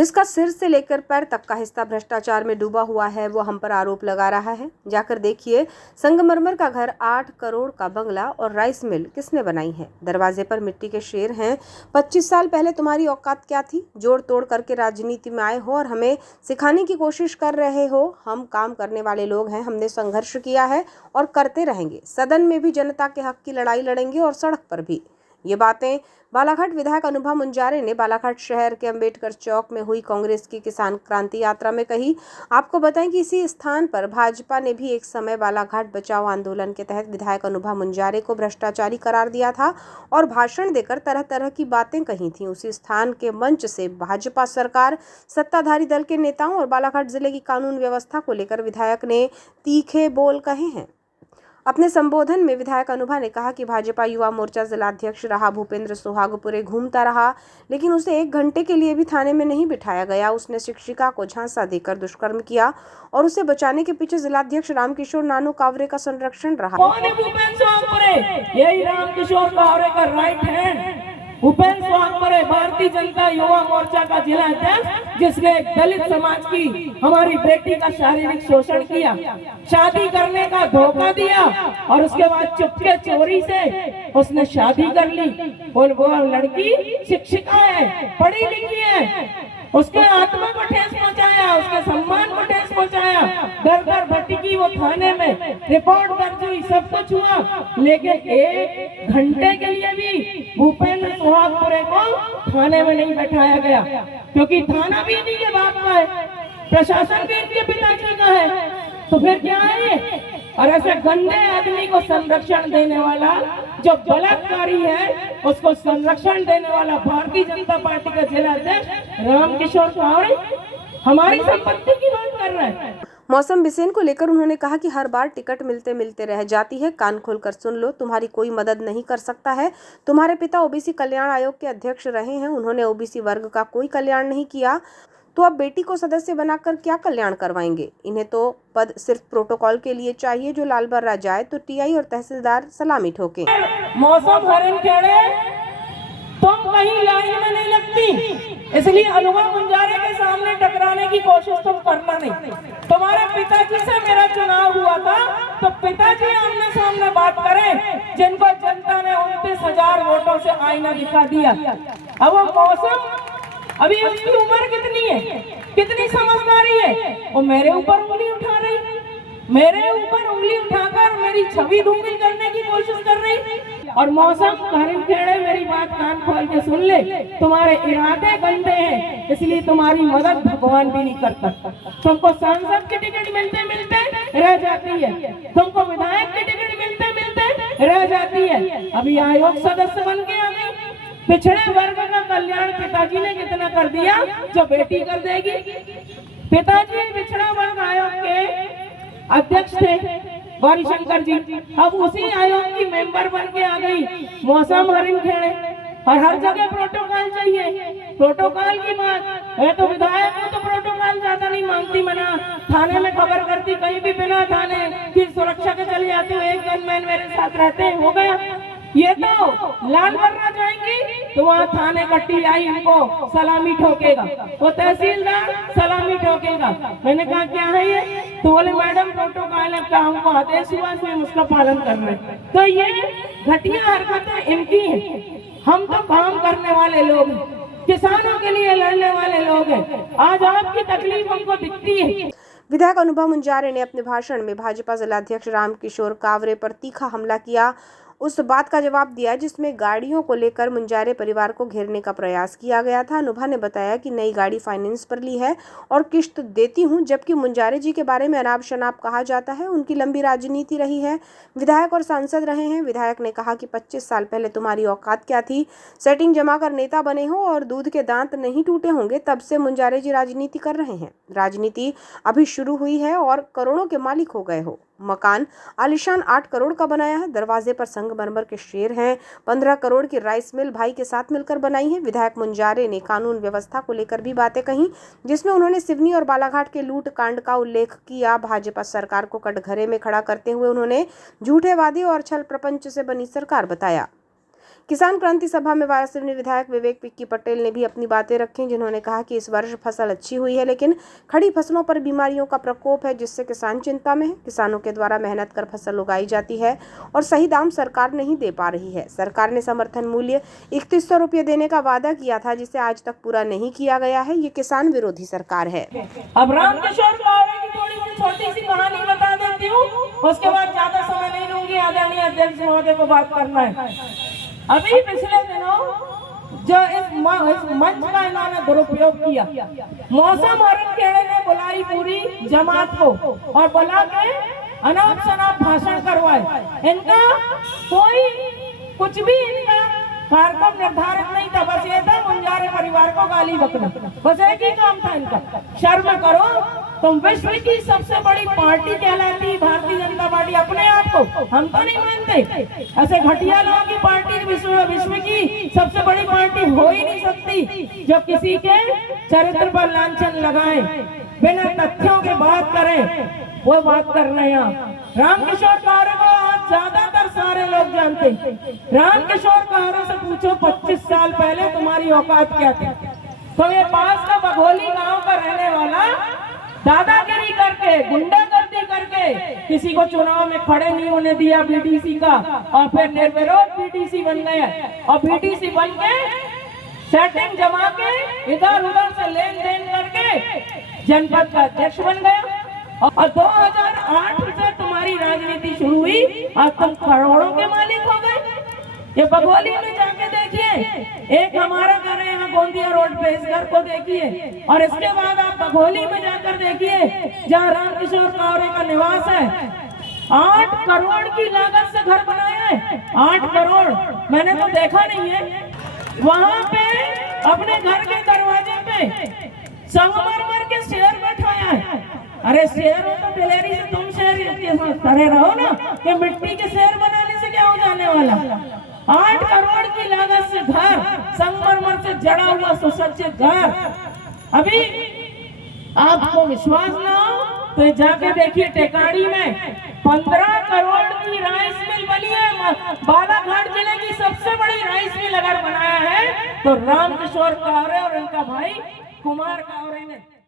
जिसका सिर से लेकर पैर तक का हिस्सा भ्रष्टाचार में डूबा हुआ है, वो हम पर आरोप लगा रहा है। जाकर देखिए, संगमरमर का घर, 8 करोड़ का बंगला और राइस मिल किसने बनाई है? दरवाजे पर मिट्टी के शेर हैं। 25 साल पहले तुम्हारी औकात क्या थी? जोड़ तोड़ करके राजनीति में आए हो और हमें सिखाने की कोशिश कर रहे हो। हम काम करने वाले लोग हैं, हमने संघर्ष किया है और करते रहेंगे। सदन में भी जनता के हक की लड़ाई लड़ेंगे और सड़क पर भी। ये बातें बालाघाट विधायक अनुभा मुंजारे ने बालाघाट शहर के अंबेडकर चौक में हुई कांग्रेस की किसान क्रांति यात्रा में कही। आपको बताएं कि इसी स्थान पर भाजपा ने भी एक समय बालाघाट बचाओ आंदोलन के तहत विधायक अनुभा मुंजारे को भ्रष्टाचारी करार दिया था और भाषण देकर तरह तरह की बातें कही थी। उसी स्थान के मंच से भाजपा सरकार, सत्ताधारी दल के नेताओं और बालाघाट जिले की कानून व्यवस्था को लेकर विधायक ने तीखे बोल कहे हैं। अपने संबोधन में विधायक अनुभा ने कहा कि भाजपा युवा मोर्चा जिलाध्यक्ष रहा भूपेंद्र सुहागपुरे घूमता रहा, लेकिन उसे 1 घंटे के लिए भी थाने में नहीं बिठाया गया। उसने शिक्षिका को झांसा देकर दुष्कर्म किया और उसे बचाने के पीछे जिलाध्यक्ष रामकिशोर नानू कावरे का संरक्षण रहा। कौन है भूपेंद्र सुहागपुरे? यही रामकिशोर कावरे का राइट हैंड भूपेंद्र सुहागपुरे, भारतीय जनता युवा मोर्चा का जिला अध्यक्ष, जिसने दलित समाज की हमारी बेटी का शारीरिक शोषण किया, शादी करने का धोखा दिया और उसके बाद चुपके चोरी से उसने शादी कर ली। और वो लड़की शिक्षिका है, पढ़ी लिखी है, उसके आत्मा को ठेस पहुंचाया, उसके सम्मान को ठेस पहुंचाया। दर दर भटकी वो थाने में, रिपोर्ट दर्ज हुई, सब कुछ हुआ, लेकिन 1 घंटे के लिए भी भूपेंद्र सुहागपुरे को थाने में नहीं बैठाया गया, क्योंकि थाना भी इन्हीं के बाप का है, प्रशासन भी इनके पिताजी का है। तो फिर क्या है? और ऐसे गंदे आदमी को संरक्षण देने वाला, जो बलात्कारी है, उसको संरक्षण देने वाला भारतीय जनता पार्टी का जिला अध्यक्ष रामकिशोर कावरे हमारी संपत्ति की बात कर रहा है। मौसम बिसेन को लेकर उन्होंने कहा कि हर बार टिकट मिलते मिलते रह जाती है। कान खोलकर सुन लो, तुम्हारी कोई मदद नहीं कर सकता है। तुम्हारे पिता ओबीसी कल्याण आयोग के अध्यक्ष रहे हैं, उन्होंने ओबीसी वर्ग का कोई कल्याण नहीं किया, तो अब बेटी को सदस्य बनाकर क्या कल्याण करवाएंगे? इन्हें तो पद सिर्फ प्रोटोकॉल के लिए चाहिए। जो लाल बर्रा जाए तो टीआई और तहसीलदार सलामी ठोके। मौसम हरिन खेड़े, तुम कहीं लाइन में नहीं लगती, इसलिए अनुभा मुंजारे के सामने टकराने की कोशिश तुम करना नहीं। तुम्हारे पिताजी से मेरा चुनाव हुआ था, तो पिताजी आमने सामने बात करें, जिनको जनता ने 29,000 वोटों से आईना दिखा दिया। अब वो मौसम, अभी उसकी उम्र कितनी है, कितनी समझदारी है, वो मेरे ऊपर उंगली उठा रही, मेरे ऊपर उंगली उठाकर मेरी छवि धूमिल करने की कोशिश कर रही। और मौसम हरिन खेड़े, मेरी बात कान खोल के सुन ले, तुम्हारे इरादे गंदे हैं, इसलिए तुम्हारी मदद भगवान भी नहीं करता। तुमको सांसद की टिकट मिलते मिलते रह जाती है, तुमको विधायक की टिकट मिलते मिलते रह जाती है, अभी आयोग सदस्य बन के आ गई। पिछड़े वर्ग का कल्याण पिताजी ने कितना कर दिया, जो बेटी कर देगी। पिताजी पिछड़ा वर्ग आयोग के अध्यक्ष थे, गौरी शंकर जी, अब उसी आयोग की मेंबर बन के आ गई मौसम हरिन खेड़े। और हर जगह प्रोटोकॉल चाहिए, प्रोटोकॉल की बात है, तो विधायक को तो प्रोटोकॉल ज्यादा नहीं मांगती, मना थाने में खबर करती, कहीं भी बिना थाने की सुरक्षा के चले जाती हूँ, एक गनमैन मेरे साथ रहते हैं, हो गया। ये तो लाल बर्रा जाएंगी तो वहाँ थाने का टीआई इनको सलामी ठोकेगा, वो तहसीलदार सलामी ठोकेगा। मैंने कहा क्या है ये? तो बोले मैडम प्रोटोकॉल है, क्या हमको आदेश हुआ है, उसका पालन करना है। तो ये घटिया हरकतें इनकी हैं। हम तो काम करने वाले लोग हैं, किसानों के लिए लड़ने वाले लोग हैं, आज आपकी तकलीफ हमको दिखती है। विधायक अनुभा मुंजारे ने अपने भाषण में भाजपा जिलाध्यक्ष रामकिशोर कावरे पर तीखा हमला किया, उस बात का जवाब दिया जिसमें गाड़ियों को लेकर मुंजारे परिवार को घेरने का प्रयास किया गया था। अनुभा ने बताया कि नई गाड़ी फाइनेंस पर ली है और किश्त देती हूं, जबकि मुंजारे जी के बारे में अनाप शनाप कहा जाता है। उनकी लंबी राजनीति रही है, विधायक और सांसद रहे हैं। विधायक ने कहा कि 25 साल पहले तुम्हारी औकात क्या थी? सेटिंग जमा कर नेता बने हो और दूध के दांत नहीं टूटे होंगे, तब से मुंजारे जी राजनीति कर रहे हैं। राजनीति अभी शुरू हुई है और करोड़ों के मालिक हो गए हो। मकान आलिशान 8 करोड़ का बनाया है, दरवाजे पर संगमरमर के शेर हैं। 15 करोड़ की राइस मिल भाई के साथ मिलकर बनाई है। विधायक मुंजारे ने कानून व्यवस्था को लेकर भी बातें कही, जिसमें उन्होंने सिवनी और बालाघाट के लूट कांड का उल्लेख किया। भाजपा सरकार को कटघरे में खड़ा करते हुए उन्होंने झूठे वादे और छल प्रपंच से बनी सरकार बताया। किसान क्रांति सभा में वारासिवनी विधायक विवेक पिक्की पटेल ने भी अपनी बातें रखी, जिन्होंने कहा कि इस वर्ष फसल अच्छी हुई है, लेकिन खड़ी फसलों पर बीमारियों का प्रकोप है, जिससे किसान चिंता में है। किसानों के द्वारा मेहनत कर फसल उगाई जाती है और सही दाम सरकार नहीं दे पा रही है। सरकार ने समर्थन मूल्य 3100 रुपये देने का वादा किया था, जिसे आज तक पूरा नहीं किया गया है। ये किसान विरोधी सरकार है। अब रामकिशोर कावरे की थोड़ी सी छोटी सी कहानी बता देती हूँ, उसके बाद ज्यादा समय नहीं लूंगी। आदरणीय अध्यक्ष महोदय को बात करना है। अभी पिछले दिनों जो इस मंच का इन्होंने दुरुपयोग किया, मौसम हरण खेड़े ने बुलाई पूरी जमात को और बुला के अनाप शनाप भाषण करवाए। इनका कोई कुछ भी इनका कार्यक्रम निर्धारित नहीं था, बस ये था मुंजारे परिवार को गाली बकना, बस एक ही काम था इनका। शर्म करो, तुम विश्व की सबसे बड़ी पार्टी कहलाती भारतीय जनता पार्टी अपने आप को, हम तो नहीं मानते। ऐसे घटिया लोगों की पार्टी विश्व की सबसे बड़ी पार्टी हो ही नहीं सकती जो किसी के चरित्र पर लांछन लगाए, बिना तथ्यों के बात करें। वो बात कर रहे हैं रामकिशोर कावरे को आज ज्यादातर सारे लोग जानते हैं। रामकिशोर कावरे से पूछो 25 साल पहले तुम्हारी औकात क्या थी। तो ये पास का बघोली गांव का रहने वाला दादागिरी करके, गुंडागर्दी करके किसी को चुनाव में खड़े नहीं होने दिया बीडीसी का, और फिर निर्विरोध बीडीसी बन गया और बीडीसी बन के सेटिंग जमा के इधर उधर से लेन देन करके जनपद का अध्यक्ष बन गया। और 2008 से तुम्हारी राजनीति शुरू हुई, आज तुम करोड़ों के मालिक हो गए। ये बघोली में जाके देखिए, एक हमारा घर है यहाँ गोंदिया रोड पे, इस घर को देखिए, और इसके बाद आप बघोली में जाकर देखिए जहाँ रामकिशोर कावरे का निवास है। 8 करोड़ की लागत से घर बनाया है, 8 करोड़, मैंने तो देखा नहीं है। वहां पे अपने घर के दरवाजे पे संगमरमर के शेर बैठाया है। अरे शेर हो तो दिलेरी से तुम शेर करे रहो ना, कि मिट्टी के शेर बनाने से क्या हो जाने वाला। 8 करोड़ की लागत से घर, संगमरमर से जड़ा हुआ सुसज्जित घर। अभी आपको विश्वास ना हो तो जाके देखिए टेकाड़ी में 15 करोड़ की राइस मिल बनी है। बालाघाट जिले की सबसे बड़ी राइस मिल अगर बनाया है तो रामकिशोर कावरे और इनका भाई कुमार कावरे ने।